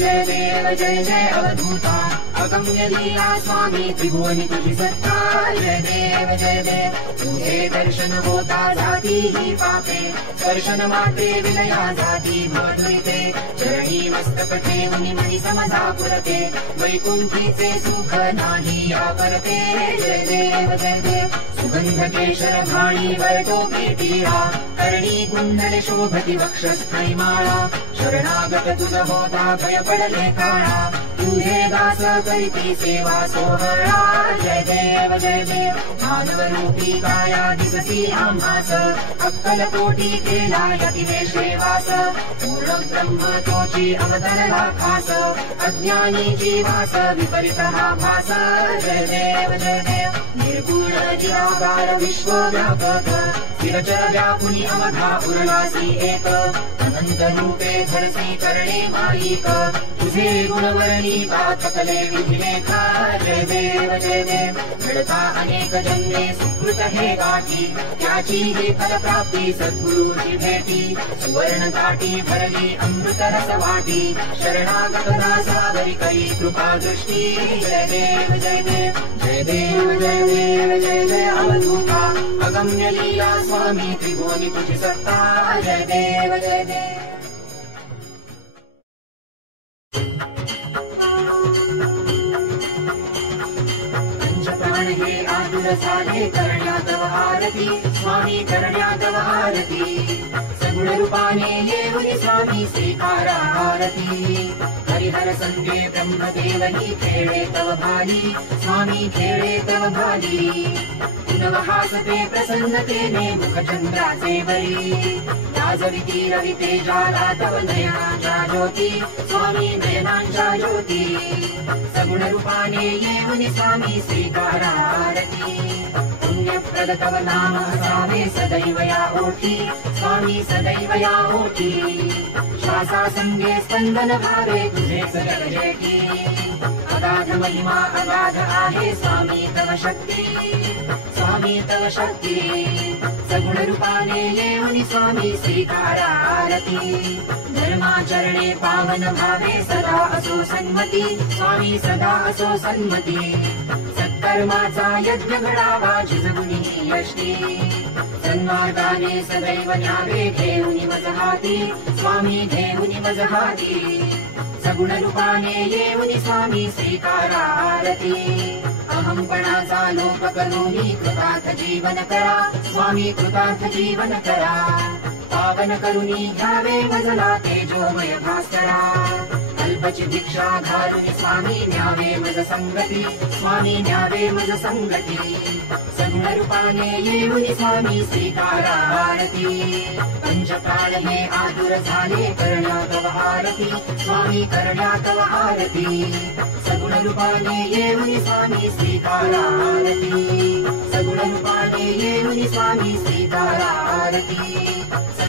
जय देव जय जय अवधूता अगम्य लीला स्वामी त्रिभुवनी तुझी सत्ता जय देव तुझे दर्शन होता जाती ही पापे दर्शन माते विलया जाती मधुरिते चरणी मस्तक ठेवून मनी समजा पुरते वैकुंठीचे सुख नाही या करते जय देव सुगंध केशर भाणी वरटोपी टिळा करणी कुंडल शोभती वक्षस्थळी माळा शरणागत तुझ होता भय पडले काळा तुझे दास करीती सेवा सोहळा जय देव मानव रूपी काया दिसती आम्हास अक्कलकोटी केला यतिवेशे वास पूर्ण ब्रह्म तोची अवतरला खास अज्ञानीची वास विपरीत हा भास जय देव निर्गुण निराकार विश्वव्यापक स्थिरचर व्यापुनी अवघा उरलासी एक अनंत रूपे धरसी करणे माईक तुझे गुणवर्णी थकले विधिलेखा जय देव घडता अनेक जन्मे सुकृत हे गाठी त्याची ही फलप्राप्ती सद्गुरूची भेटी सुवर्ण ताटी भरली अमृत रस वाटी शरणागत दासावरी करी कृपा दृष्टी जय देव जय जय अवधूता अगम्य लीला स्वामी त्रिभुवनी तुझी सत्ता जय देव पंचप्राण हे आतुर झाले करण्यात आरती स्वामी करण्यात आरती सगुण रूपाने येऊन स्वामी स्वीकारा आरती हरिहर संगे ब्रह्मदेव ही खेळे तव भाली स्वामी खेळे तव भाली पुनवहासते प्रसन्नतेने मुखचंद्राचे बरी लाजविती रविते जाला तव नयनांच्या ज्योती स्वामी नयनांच्या ज्योती सगुण रूपाने येऊन स्वामी स्वीकारा आरती पुण्यप्रद तव नाम असावे सदैव या ओठी स्वामी सदैव या ओठी श्वासा संगे स्पंदन भावे तुझे जग जेठी अगाध महिमा अगाध आहे स्वामी तव शक्ती स्वामी तव शक्ती सगुण रूपाने येऊन स्वामी स्वीकारा आरती धर्माचरणे पावन भावे सदा असो सन्मती स्वामी सदा असो सन्मती सत्कर्माचा यज्ञ घडावा झिजगुनी यष्टी सन्मार्गाने सदैव न्यावे घेऊन मज हाती स्वामी घेऊन मज हाती सगुण रूपाने येऊन स्वामी स्वीकारा आरती अहंपणाचा लोप करूनी कृतार्थ जीवन करा स्वामी कृतार्थ जीवन करा पावन करुणी घ्यावे मजला तेजोमय भास्करा अल्पची दीक्षा घालून स्वामी न्यावे मज संगती स्वामी न्यावे मज संगती सगुण रूपाने येऊन स्वामी स्वीकारा आरती पंचप्राण हे आतुर झाले करण्यात आरती स्वामी करण्यात आरती सगुण रूपाने येऊन स्वामी स्वीकारा आरती सगुण रूपाने येऊन स्वामी स्वीकारा आरती